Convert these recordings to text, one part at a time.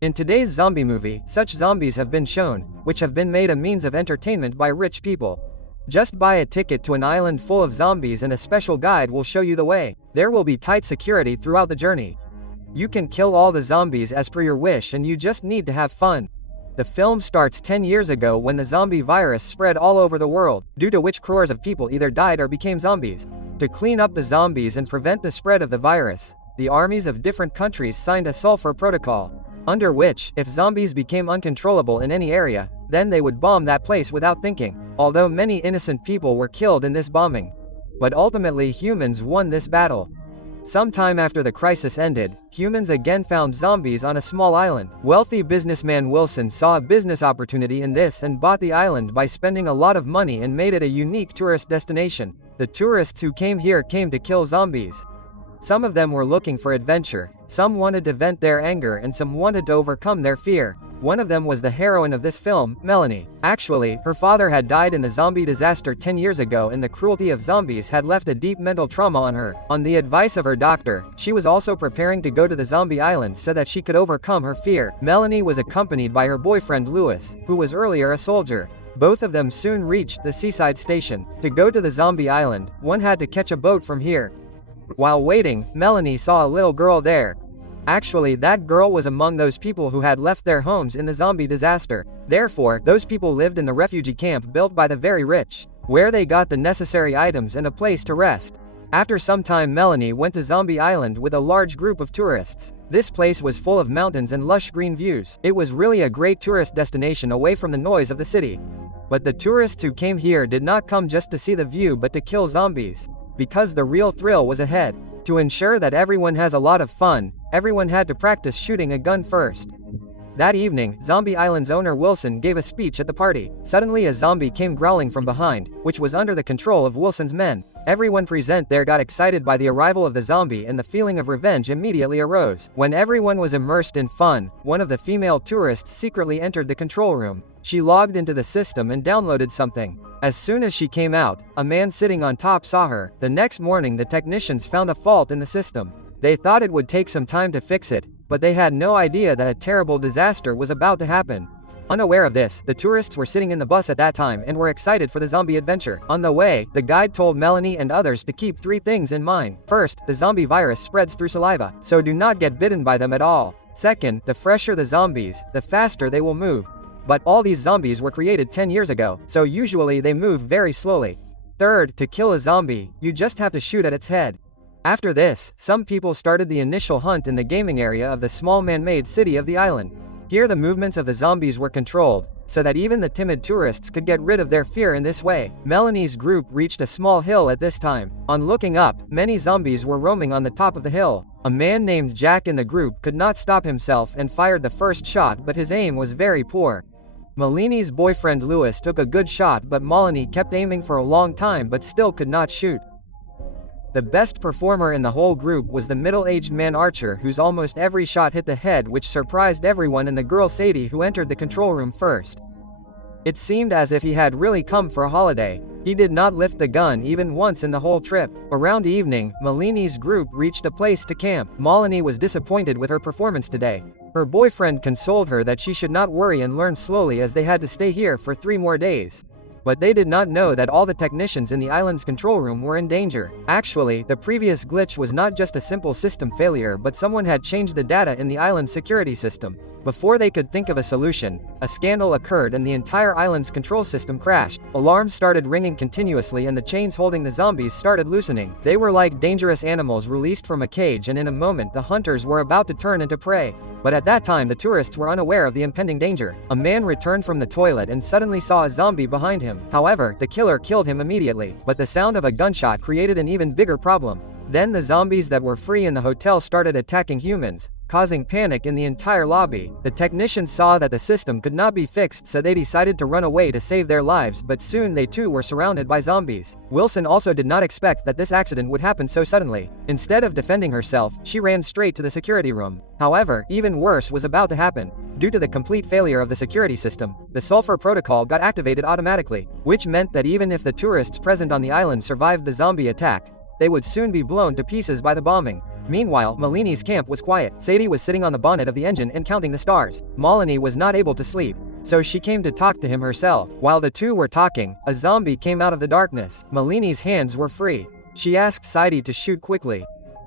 In today's zombie movie, such zombies have been shown, which have been made a means of entertainment by rich people. Just buy a ticket to an island full of zombies and a special guide will show you the way. There will be tight security throughout the journey. You can kill all the zombies as per your wish and you just need to have fun. The film starts 10 years ago when the zombie virus spread all over the world, due to which crores of people either died or became zombies. To clean up the zombies and prevent the spread of the virus, the armies of different countries signed a sulfur protocol, under which, if zombies became uncontrollable in any area, then they would bomb that place without thinking, although many innocent people were killed in this bombing. But ultimately humans won this battle. Sometime after the crisis ended, humans again found zombies on a small island. Wealthy businessman Wilson saw a business opportunity in this and bought the island by spending a lot of money and made it a unique tourist destination. The tourists who came here came to kill zombies. Some of them were looking for adventure, some wanted to vent their anger and some wanted to overcome their fear. One of them was the heroine of this film, Melanie. Actually, her father had died in the zombie disaster 10 years ago and the cruelty of zombies had left a deep mental trauma on her. On the advice of her doctor, she was also preparing to go to the zombie island so that she could overcome her fear. Melanie was accompanied by her boyfriend Louis, who was earlier a soldier. Both of them soon reached the seaside station. To go to the zombie island, one had to catch a boat from here. While waiting, Melanie saw a little girl there. Actually, that girl was among those people who had left their homes in the zombie disaster. Therefore, those people lived in the refugee camp built by the very rich, where they got the necessary items and a place to rest. After some time, Melanie went to Zombie Island with a large group of tourists. This place was full of mountains and lush green views. It was really a great tourist destination away from the noise of the city. But the tourists who came here did not come just to see the view but to kill zombies, because the real thrill was ahead. To ensure that everyone has a lot of fun, everyone had to practice shooting a gun first. That evening, Zombie Island's owner Wilson gave a speech at the party. Suddenly a zombie came growling from behind, which was under the control of Wilson's men. Everyone present there got excited by the arrival of the zombie and the feeling of revenge immediately arose. When everyone was immersed in fun, one of the female tourists secretly entered the control room. She logged into the system and downloaded something. As soon as she came out, a man sitting on top saw her. The next morning the technicians found a fault in the system. They thought it would take some time to fix it, but they had no idea that a terrible disaster was about to happen. Unaware of this, the tourists were sitting in the bus at that time and were excited for the zombie adventure. On the way, the guide told Melanie and others to keep 3 things in mind. First, the zombie virus spreads through saliva, so do not get bitten by them at all. Second, the fresher the zombies, the faster they will move. But all these zombies were created 10 years ago, so usually they move very slowly. Third, to kill a zombie, you just have to shoot at its head. After this, some people started the initial hunt in the gaming area of the small man-made city of the island. Here the movements of the zombies were controlled, so that even the timid tourists could get rid of their fear in this way. Melanie's group reached a small hill at this time. On looking up, many zombies were roaming on the top of the hill. A man named Jack in the group could not stop himself and fired the first shot, but his aim was very poor. Melanie's boyfriend Louis took a good shot, but Melanie kept aiming for a long time but still could not shoot. The best performer in the whole group was the middle-aged man Archer, whose almost every shot hit the head, which surprised everyone, and the girl Sadie, who entered the control room first. It seemed as if he had really come for a holiday. He did not lift the gun even once in the whole trip. Around evening, Melanie's group reached a place to camp. Melanie was disappointed with her performance today. Her boyfriend consoled her that she should not worry and learn slowly, as they had to stay here for 3 more days. But they did not know that all the technicians in the island's control room were in danger. Actually, the previous glitch was not just a simple system failure, but someone had changed the data in the island's security system. Before they could think of a solution, a scandal occurred and the entire island's control system crashed. Alarms started ringing continuously and the chains holding the zombies started loosening. They were like dangerous animals released from a cage, and in a moment the hunters were about to turn into prey. But at that time the tourists were unaware of the impending danger. A man returned from the toilet and suddenly saw a zombie behind him. However, the killer killed him immediately, but the sound of a gunshot created an even bigger problem. Then the zombies that were free in the hotel started attacking humans, causing panic in the entire lobby. The technicians saw that the system could not be fixed, so they decided to run away to save their lives, but soon they too were surrounded by zombies. Wilson also did not expect that this accident would happen so suddenly. Instead of defending herself, she ran straight to the security room. However, even worse was about to happen. Due to the complete failure of the security system, the sulfur protocol got activated automatically, which meant that even if the tourists present on the island survived the zombie attack, they would soon be blown to pieces by the bombing. Meanwhile, Malini's camp was quiet. Sadie was sitting on the bonnet of the engine and counting the stars. Malini was not able to sleep, so she came to talk to him herself. While the two were talking, a zombie came out of the darkness. Malini's hands were free. She asked Sadie to shoot quickly,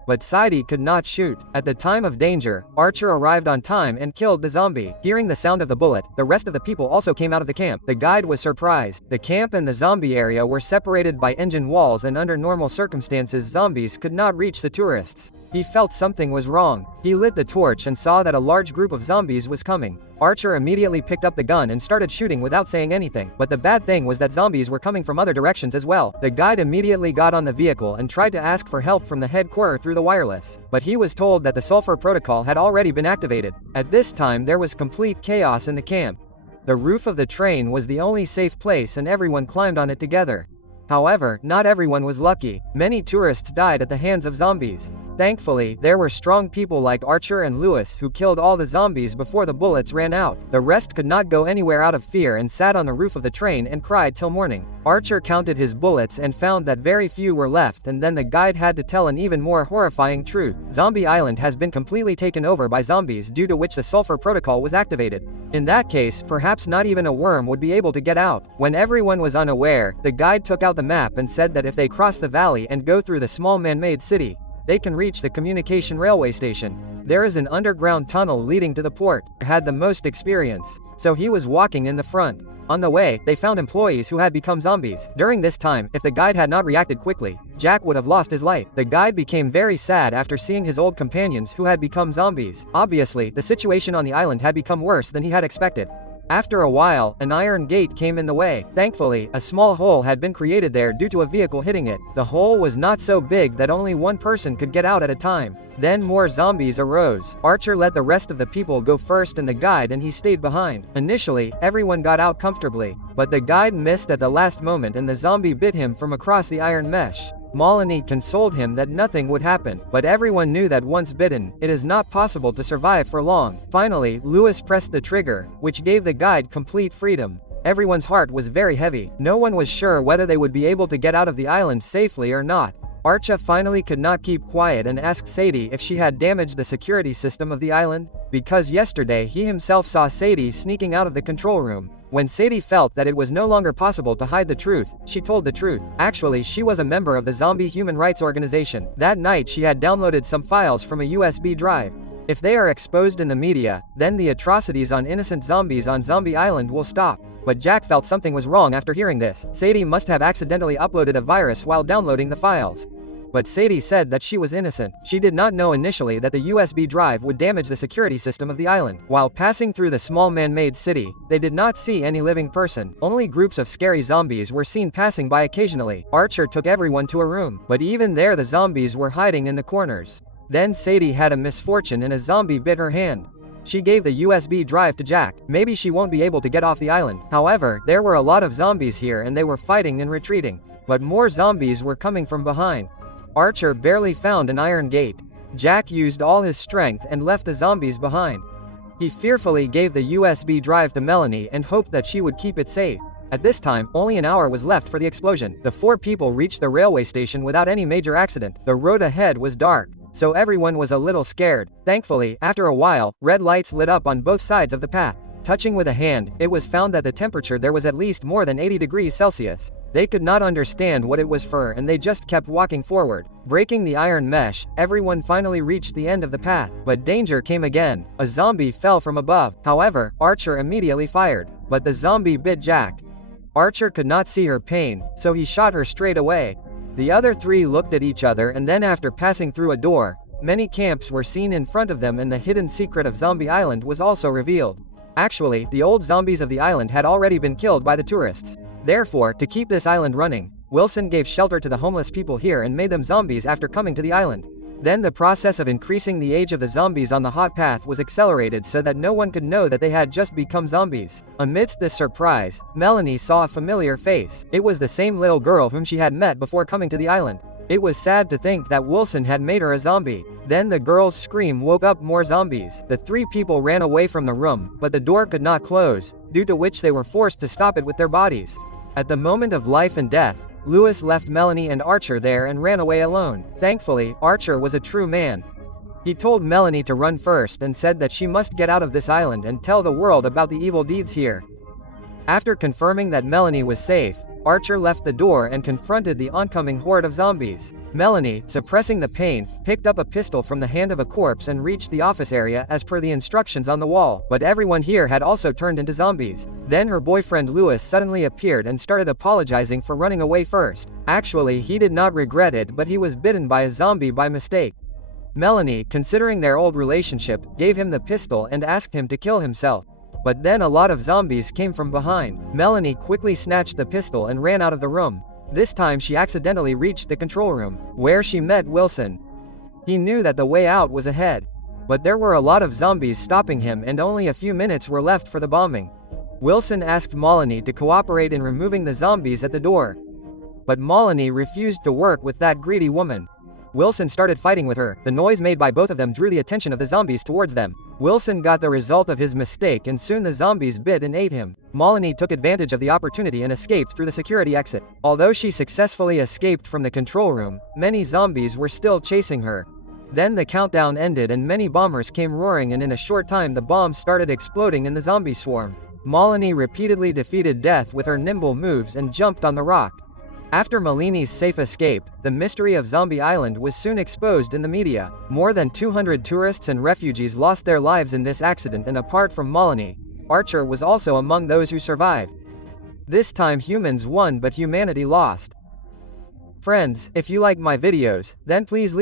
but Sadie could not shoot. At the time of danger, Archer arrived on time and killed the zombie. Hearing the sound of the bullet, the rest of the people also came out of the camp. The guide was surprised. The camp and the zombie area were separated by engine walls, and under normal circumstances zombies could not reach the tourists. He felt something was wrong. He lit the torch and saw that a large group of zombies was coming. Archer immediately picked up the gun and started shooting without saying anything. But the bad thing was that zombies were coming from other directions as well. The guide immediately got on the vehicle and tried to ask for help from the headquarters through the wireless. But he was told that the sulfur protocol had already been activated. At this time there was complete chaos in the camp. The roof of the train was the only safe place and everyone climbed on it together. However, not everyone was lucky. Many tourists died at the hands of zombies. Thankfully, there were strong people like Archer and Lewis who killed all the zombies before the bullets ran out. The rest could not go anywhere out of fear and sat on the roof of the train and cried till morning. Archer counted his bullets and found that very few were left, and then the guide had to tell an even more horrifying truth. Zombie Island has been completely taken over by zombies, due to which the sulfur protocol was activated. In that case, perhaps not even a worm would be able to get out. When everyone was unaware, the guide took out the map and said that if they cross the valley and go through the small man-made city, they can reach the communication railway station. There is an underground tunnel leading to the port. Had the most experience, so he was walking in the front. On the way, they found employees who had become zombies. During this time, if the guide had not reacted quickly, Jack would have lost his life. The guide became very sad after seeing his old companions who had become zombies. Obviously, the situation on the island had become worse than he had expected. After a while, an iron gate came in the way. Thankfully, a small hole had been created there due to a vehicle hitting it. The hole was not so big that only one person could get out at a time. Then more zombies arose. Archer let the rest of the people go first and the guide, and he stayed behind. Initially, everyone got out comfortably, but the guide missed at the last moment and the zombie bit him from across the iron mesh. Malini consoled him that nothing would happen, but everyone knew that once bitten, it is not possible to survive for long. Finally, Lewis pressed the trigger, which gave the guide complete freedom. Everyone's heart was very heavy. No one was sure whether they would be able to get out of the island safely or not. Archer finally could not keep quiet and asked Sadie if she had damaged the security system of the island, because yesterday he himself saw Sadie sneaking out of the control room. When Sadie felt that it was no longer possible to hide the truth, she told the truth. Actually, she was a member of the Zombie Human Rights Organization. That night she had downloaded some files from a USB drive. If they are exposed in the media, then the atrocities on innocent zombies on Zombie Island will stop. But Jack felt something was wrong after hearing this. Sadie must have accidentally uploaded a virus while downloading the files. But Sadie said that she was innocent. She did not know initially that the USB drive would damage the security system of the island. While passing through the small man-made city, they did not see any living person. Only groups of scary zombies were seen passing by occasionally. Archer took everyone to a room, but even there the zombies were hiding in the corners. Then Sadie had a misfortune and a zombie bit her hand. She gave the USB drive to Jack. Maybe she won't be able to get off the island. However, there were a lot of zombies here and they were fighting and retreating. But more zombies were coming from behind. Archer barely found an iron gate. Jack used all his strength and left the zombies behind. He fearfully gave the USB drive to Melanie and hoped that she would keep it safe. At this time, only an hour was left for the explosion. The four people reached the railway station without any major accident. The road ahead was dark, so everyone was a little scared. Thankfully, after a while, red lights lit up on both sides of the path. Touching with a hand, it was found that the temperature there was at least more than 80 degrees Celsius. They could not understand what it was for and they just kept walking forward. Breaking the iron mesh, everyone finally reached the end of the path. But danger came again. A zombie fell from above. However, Archer immediately fired. But the zombie bit Jack. Archer could not see her pain, so he shot her straight away. The other three looked at each other and then after passing through a door, many camps were seen in front of them and the hidden secret of Zombie Island was also revealed. Actually, the old zombies of the island had already been killed by the tourists. Therefore, to keep this island running, Wilson gave shelter to the homeless people here and made them zombies after coming to the island. Then the process of increasing the age of the zombies on the hot path was accelerated so that no one could know that they had just become zombies. Amidst this surprise, Melanie saw a familiar face. It was the same little girl whom she had met before coming to the island. It was sad to think that Wilson had made her a zombie. Then the girl's scream woke up more zombies. The three people ran away from the room, but the door could not close, due to which they were forced to stop it with their bodies. At the moment of life and death, Lewis left Melanie and Archer there and ran away alone. Thankfully, Archer was a true man. He told Melanie to run first and said that she must get out of this island and tell the world about the evil deeds here. After confirming that Melanie was safe, Archer left the door and confronted the oncoming horde of zombies. Melanie, suppressing the pain, picked up a pistol from the hand of a corpse and reached the office area as per the instructions on the wall, but everyone here had also turned into zombies. Then her boyfriend Lewis suddenly appeared and started apologizing for running away first. Actually, he did not regret it, but he was bitten by a zombie by mistake. Melanie, considering their old relationship, gave him the pistol and asked him to kill himself. But then a lot of zombies came from behind. Melanie quickly snatched the pistol and ran out of the room. This time she accidentally reached the control room, where she met Wilson. He knew that the way out was ahead. But there were a lot of zombies stopping him and only a few minutes were left for the bombing. Wilson asked Melanie to cooperate in removing the zombies at the door. But Melanie refused to work with that greedy woman. Wilson started fighting with her. The noise made by both of them drew the attention of the zombies towards them. Wilson got the result of his mistake and soon the zombies bit and ate him. Melanie took advantage of the opportunity and escaped through the security exit. Although she successfully escaped from the control room, many zombies were still chasing her. Then the countdown ended and many bombers came roaring, and in a short time the bombs started exploding in the zombie swarm. Melanie repeatedly defeated death with her nimble moves and jumped on the rock. After Melanie's safe escape, the mystery of Zombie Island was soon exposed in the media. More than 200 tourists and refugees lost their lives in this accident, and apart from Melanie, Archer was also among those who survived. This time humans won but humanity lost. Friends, if you like my videos, then please leave